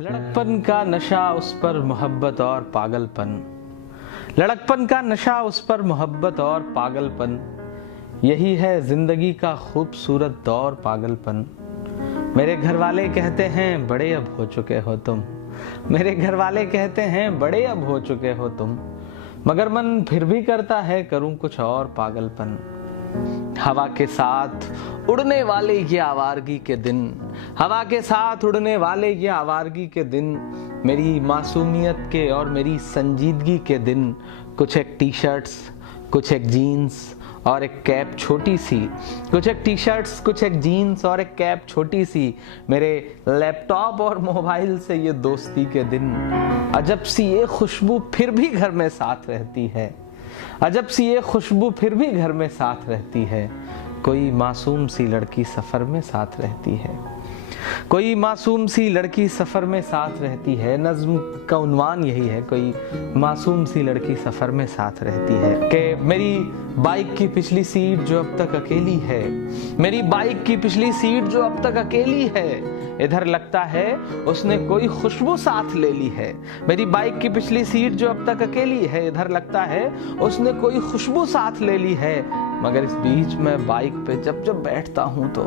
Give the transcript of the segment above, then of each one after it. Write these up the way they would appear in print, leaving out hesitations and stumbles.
लड़कपन का नशा उस पर मोहब्बत और पागलपन, लड़कपन का नशा उस पर मोहब्बत और पागलपन, यही है जिंदगी का खूबसूरत दौर पागलपन। मेरे घर वाले कहते हैं बड़े अब हो चुके हो तुम, मेरे घर वाले कहते हैं बड़े अब हो चुके हो तुम, मगर मन फिर भी करता है करूं कुछ और पागलपन। हवा के साथ उड़ने वाले ये आवारगी के दिन, हवा के साथ उड़ने वाले ये आवारगी के दिन, मेरी मासूमियत के और मेरी संजीदगी के दिन। कुछ एक टी शर्ट्स, कुछ एक जीन्स और एक कैप छोटी सी, कुछ एक टी शर्ट्स, कुछ एक जीन्स और एक कैप छोटी सी, मेरे लैपटॉप और मोबाइल से ये दोस्ती के दिन। अजब सी ये खुशबू फिर भी घर में साथ रहती है, अजब सी ये खुशबू फिर भी घर में साथ रहती है। कोई मासूम सी लड़की सफर में साथ रहती है, कोई मासूम सी लड़की सफर में साथ रहती है। नज्म का उन्वान यही है, कोई मासूम सी लड़की सफर में साथ रहती है। कि मेरी बाइक की पिछली सीट जो अब तक अकेली है, मेरी बाइक की पिछली सीट जो अब तक अकेली है, इधर लगता है उसने कोई खुशबू साथ ले ली है। मेरी बाइक की पिछली सीट जो अब तक अकेली है, इधर लगता है उसने कोई खुशबू साथ ले ली है। मगर इस बीच में बाइक पे जब जब बैठता हूं तो,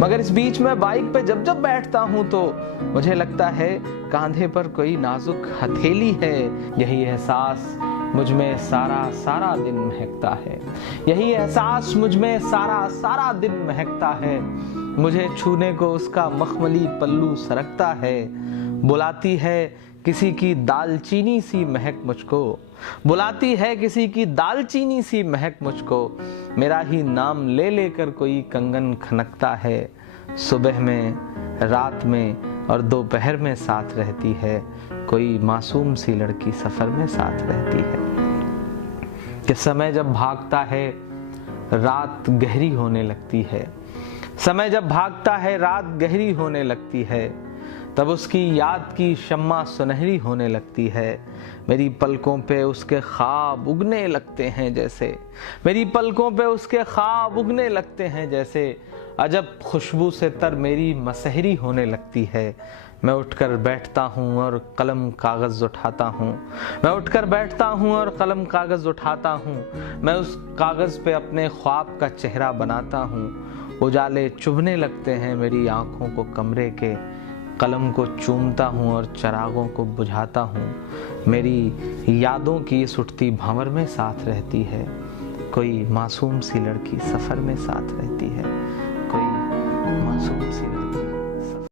मगर इस बीच में बाइक पे जब जब बैठता हूं तो मुझे लगता है कांधे पर कोई नाजुक हथेली है। यही एहसास मुझ में सारा सारा दिन महकता है, यही एहसास मुझ में सारा सारा दिन महकता है। मुझे छूने को उसका मखमली पल्लू सरकता है, बुलाती है किसी की दालचीनी सी महक मुझको, बुलाती है किसी की दालचीनी सी महक मुझको। मेरा ही नाम ले लेकर कोई कंगन खनकता है, सुबह में, रात में और दोपहर में साथ रहती है। कोई मासूम सी लड़की सफर में साथ रहती है। कि समय जब भागता है रात गहरी होने लगती है, समय जब भागता है रात गहरी होने लगती है, तब उसकी याद की शम्मा सुनहरी होने लगती है। मेरी पलकों पे उसके ख्वाब उगने लगते हैं जैसे, मेरी पलकों पे उसके ख्वाब उगने लगते हैं जैसे। अजब खुशबू से तर मेरी मसहरी होने लगती है। मैं उठकर बैठता हूँ और कलम कागज़ उठाता हूँ, मैं उठकर बैठता हूँ और कलम कागज़ उठाता हूँ। मैं उस कागज़ पे अपने ख्वाब का चेहरा बनाता हूँ। उजाले चुभने लगते हैं मेरी आँखों को कमरे के, कलम को चूमता हूँ और चरागों को बुझाता हूँ। मेरी यादों की इस उठती भंवर में साथ रहती है। कोई मासूम सी लड़की सफ़र में साथ रहती है, कोई मासूम सी